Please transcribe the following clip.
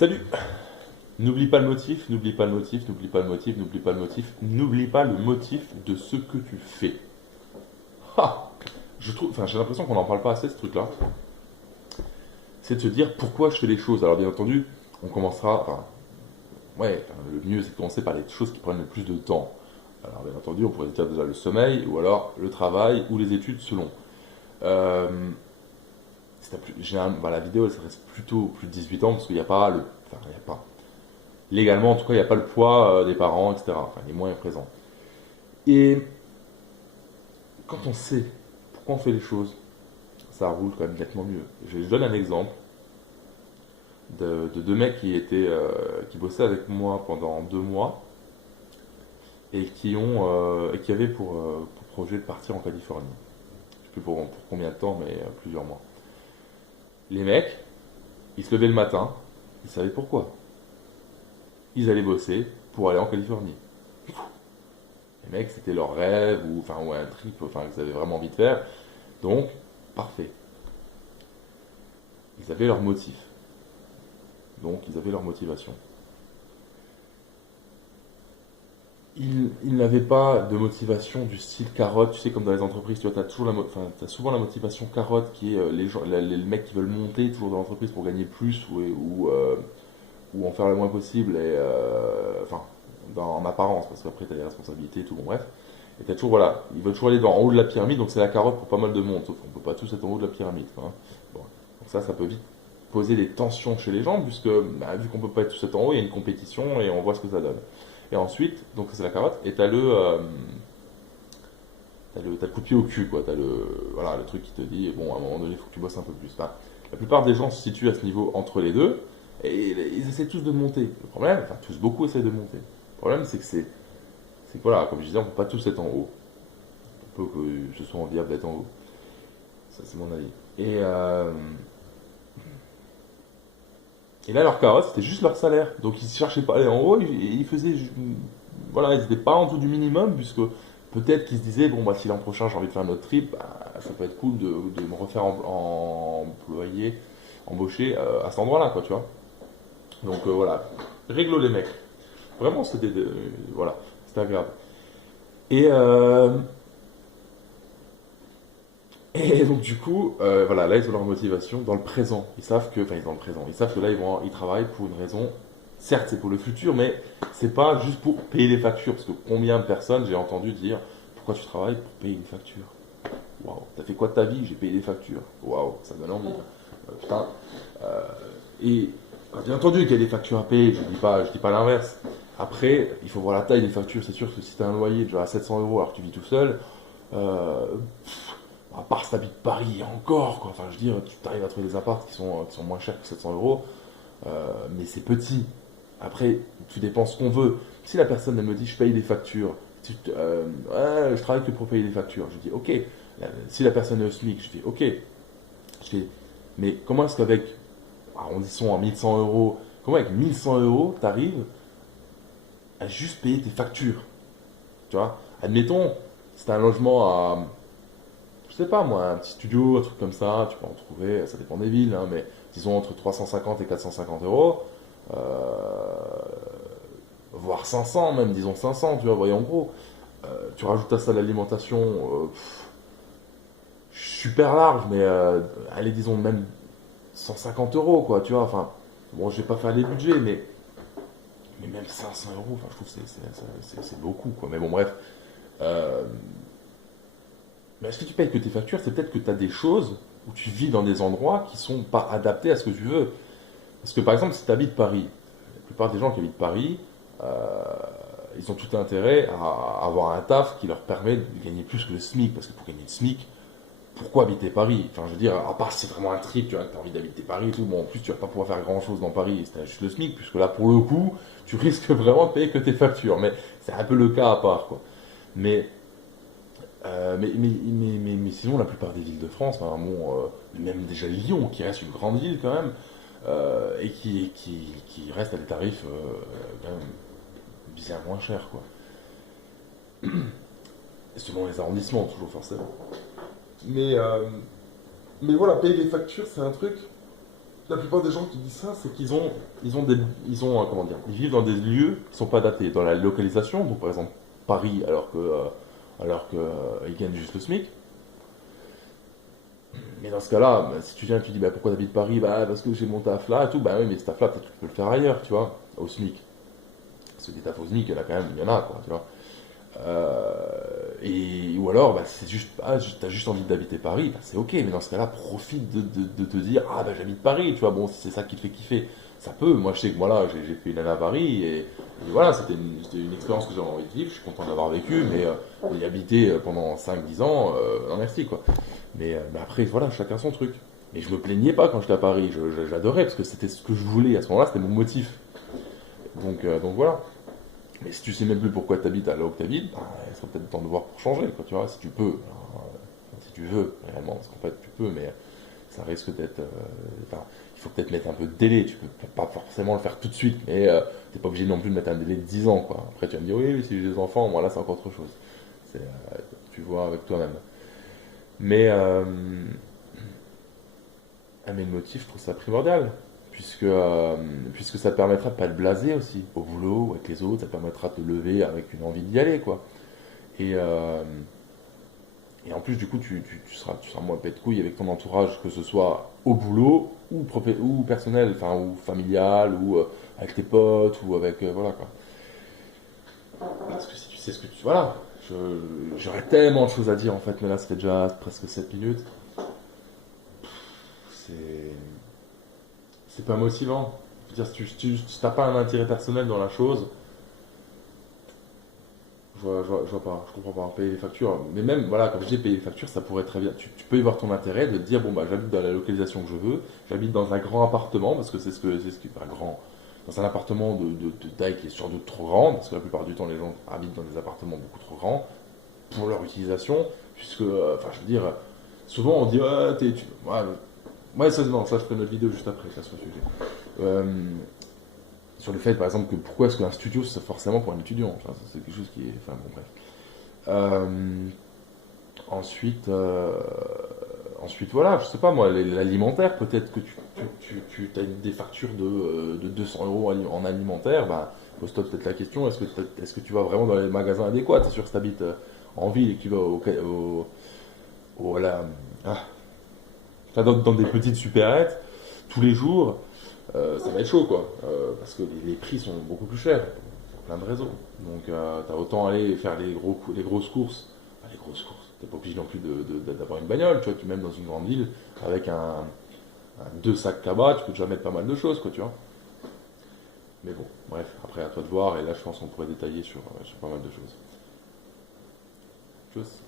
Salut! N'oublie pas le motif, n'oublie pas le motif, n'oublie pas le motif, n'oublie pas le motif, n'oublie pas le motif de ce que tu fais. Ha! J'ai l'impression qu'on n'en parle pas assez ce truc-là. C'est de se dire pourquoi je fais les choses. Alors bien entendu, on commencera, le mieux c'est de commencer par les choses qui prennent le plus de temps. Alors bien entendu, on pourrait se dire déjà le sommeil, ou alors le travail, ou les études selon. Euh, la vidéo, elle reste plutôt plus de 18 ans parce qu'il n'y a pas le, enfin, il y a pas, légalement, en tout cas, il n'y a pas le poids des parents, etc. Enfin, il est moins présent. Et quand on sait pourquoi on fait les choses, ça roule quand même nettement mieux. Je donne un exemple de deux mecs qui bossaient avec moi pendant 2 mois et qui avaient pour projet de partir en Californie. Je sais plus pour combien de temps, mais plusieurs mois. Les mecs, ils se levaient le matin, ils savaient pourquoi. Ils allaient bosser pour aller en Californie. Les mecs, c'était leur rêve ou un trip qu'ils avaient vraiment envie de faire. Donc, parfait. Ils avaient leur motif. Donc, ils avaient leur motivation. Ils n'avaient pas de motivation du style carotte. Tu sais, comme dans les entreprises, tu vois, t'as souvent la motivation carotte qui est les mecs qui veulent monter toujours dans l'entreprise pour gagner plus ou en faire le moins possible. En apparence, parce qu'après, tu as les responsabilités et tout. Bon, bref. Et t'as toujours, voilà, ils veulent toujours aller en haut de la pyramide, donc c'est la carotte pour pas mal de monde, sauf qu'on peut pas tous être en haut de la pyramide, quoi, hein. Bon. Donc ça peut vite poser des tensions chez les gens, puisque vu qu'on peut pas être tous être en haut, il y a une compétition et on voit ce que ça donne. Et ensuite, donc ça c'est la carotte, et t'as le coup de pied au cul, quoi. Voilà, le truc qui te dit, bon, à un moment donné, il faut que tu bosses un peu plus. Enfin, la plupart des gens se situent à ce niveau entre les deux, et ils essaient tous de monter. Le problème, enfin tous, beaucoup essaient de monter. Le problème, c'est que voilà, comme je disais, on peut pas tous être en haut. Peu que ce soit enviable d'être en haut. Ça, c'est mon avis. Et là, leur carotte, c'était juste leur salaire. Donc, ils ne cherchaient pas à aller en haut. Ils faisaient. Voilà, ils n'étaient pas en dessous du minimum, puisque peut-être qu'ils se disaient bon, bah, si l'an prochain j'ai envie de faire un autre trip, bah, ça peut être cool de me refaire employé, embauché à cet endroit-là, quoi, tu vois. Donc, voilà. Réglo les mecs. Vraiment, voilà, c'était agréable. Et, Et donc du coup, voilà, là ils ont leur motivation dans le présent. Ils savent que, enfin ils sont dans le présent. Ils savent que là ils travaillent pour une raison. Certes, c'est pour le futur, mais c'est pas juste pour payer les factures. Parce que combien de personnes j'ai entendu dire pourquoi tu travailles pour payer une facture? Waouh, t'as fait quoi de ta vie? J'ai payé des factures. Waouh, ça donne envie. Putain. Euh, et bien entendu qu'il y a des factures à payer. Je dis pas l'inverse. Après, il faut voir la taille des factures. C'est sûr que si t'as un loyer de à 700 euros alors que tu vis tout seul, euh, à part si t'habites Paris, encore, quoi. Enfin, je veux dire, tu arrives à trouver des apparts qui sont moins chers que 700 euros, mais c'est petit. Après, tu dépenses ce qu'on veut. Si la personne, elle me dit, je paye des factures, ouais, je travaille que pour payer des factures, je dis, ok. Si la personne est au SMIC, je dis, ok. Je dis, mais comment est-ce qu'avec, arrondissons à 1100 euros, comment avec 1100 euros, t'arrives à juste payer tes factures? Tu vois, admettons, si t'as un logement à, je sais pas moi, un petit studio, un truc comme ça, tu peux en trouver, ça dépend des villes, hein, mais disons entre 350 et 450 euros, voire 500 même, disons 500, tu vois, voyons gros. Tu rajoutes à ça l'alimentation, super large, mais allez, disons même 150 euros, quoi, tu vois, enfin, bon, je vais pas faire les budgets, mais même 500 euros, enfin, je trouve que c'est beaucoup, quoi, mais bon, bref. Euh, Mais est-ce que tu payes que tes factures? C'est peut-être que tu as des choses où tu vis dans des endroits qui sont pas adaptés à ce que tu veux. Parce que par exemple, si tu habites Paris, la plupart des gens qui habitent Paris, euh, ils ont tout intérêt à avoir un taf qui leur permet de gagner plus que le SMIC. Parce que pour gagner le SMIC, pourquoi habiter Paris? Enfin, je veux dire, à part si c'est vraiment un trip, tu as envie d'habiter Paris et tout, bon, en plus, tu vas pas pouvoir faire grand-chose dans Paris, c'est juste le SMIC, puisque là, pour le coup, tu risques vraiment de payer que tes factures. Mais c'est un peu le cas à part, quoi. Mais mais sinon, la plupart des villes de France, enfin, bon, même déjà Lyon, qui reste une grande ville quand même, et qui reste à des tarifs quand même bien moins chers, quoi. Selon les arrondissements, toujours forcément. Mais, euh, mais voilà, payer les factures, c'est un truc. la plupart des gens qui disent ça, c'est ils ont des, comment dire, ils vivent dans des lieux qui sont pas adaptés. Dans la localisation, donc par exemple Paris, ils gagnent juste le SMIC. Mais dans ce cas-là, bah, si tu viens et tu dis bah, pourquoi t'habites Paris, bah parce que j'ai mon taf là et tout, bah oui, mais ce taf là, peut-être que tu peux le faire ailleurs, tu vois, au SMIC. Parce que des tafs au SMIC, il y en a quand même, il y en a, quoi, tu vois. Ou alors, bah, c'est juste, t'as juste envie d'habiter Paris, bah, c'est ok, mais dans ce cas-là, profite de te dire, ah bah j'habite Paris, tu vois, bon, c'est ça qui te fait kiffer. Ça peut, moi je sais que moi là, j'ai fait une année à Paris, et voilà, c'était une expérience que j'avais envie de vivre, je suis content d'avoir vécu, mais y habiter pendant 5 10 ans, non merci, quoi. Mais après, voilà, chacun son truc. Et je me plaignais pas quand j'étais à Paris, j'adorais, parce que c'était ce que je voulais, à ce moment-là, c'était mon motif. Donc voilà. Mais si tu sais même plus pourquoi tu habites là où tu habites, bah, il serait peut-être temps de voir pour changer, quoi, tu vois, si tu peux. Si tu veux, réellement, parce qu'en fait, tu peux, mais ça risque d'être. Enfin, il faut peut-être mettre un peu de délai, tu peux pas forcément le faire tout de suite, mais t'es pas obligé non plus de mettre un délai de 10 ans, quoi. Après, tu vas me dire, oui, oui, si j'ai des enfants, moi là, c'est encore autre chose. Tu vois avec toi-même. Mais, mais le motif, je trouve ça primordial. Puisque ça te permettra de pas te blaser aussi au boulot ou avec les autres, ça te permettra de te lever avec une envie d'y aller, quoi. Et, euh, et en plus, du coup, tu seras moins pète de couilles avec ton entourage, que ce soit au boulot ou personnel, enfin, ou familial, ou avec tes potes, ou avec. Voilà, quoi. Parce que si tu sais ce que tu. Voilà. J'aurais tellement de choses à dire, en fait, mais là, ça fait déjà presque 7 minutes. C'est. C'est pas motivant. Je veux dire, si t'as pas un intérêt personnel dans la chose, je vois pas, je comprends pas. Payer les factures, mais même, voilà, comme je dis, payer les factures, ça pourrait très bien. Tu peux y voir ton intérêt de te dire, bon, bah, j'habite dans la localisation que je veux, j'habite dans un grand appartement, parce que enfin, grand, dans un appartement de taille qui est sans doute trop grande, parce que la plupart du temps, les gens habitent dans des appartements beaucoup trop grands pour leur utilisation, puisque, enfin, je veux dire, souvent on dit, ouais, ouais, ça, non, ça, je ferai une autre vidéo juste après, ça, sur le sujet. Euh, sur le fait, par exemple, que pourquoi est-ce qu'un studio, c'est forcément pour un étudiant. Enfin, c'est quelque chose qui est. Enfin, bon, bref. Euh, ensuite, voilà, je sais pas moi, l'alimentaire, peut-être que tu as des factures de 200 euros en alimentaire, bah, pose-toi peut-être la question, est-ce que tu vas vraiment dans les magasins adéquats? C'est sûr que si tu habites en ville et que tu vas à ah, enfin, dans des petites supérettes, tous les jours, ça va être chaud, quoi. Parce que les prix sont beaucoup plus chers pour plein de raisons. Donc, t'as autant aller faire les grosses courses. Enfin, les grosses courses. T'es pas obligé non plus d'avoir une bagnole, tu vois. Tu même dans une grande ville, avec deux sacs cabas, tu peux déjà mettre pas mal de choses, quoi, tu vois. Mais bon, bref, après à toi de voir. Et là, je pense qu'on pourrait détailler sur pas mal de choses. Tchuss.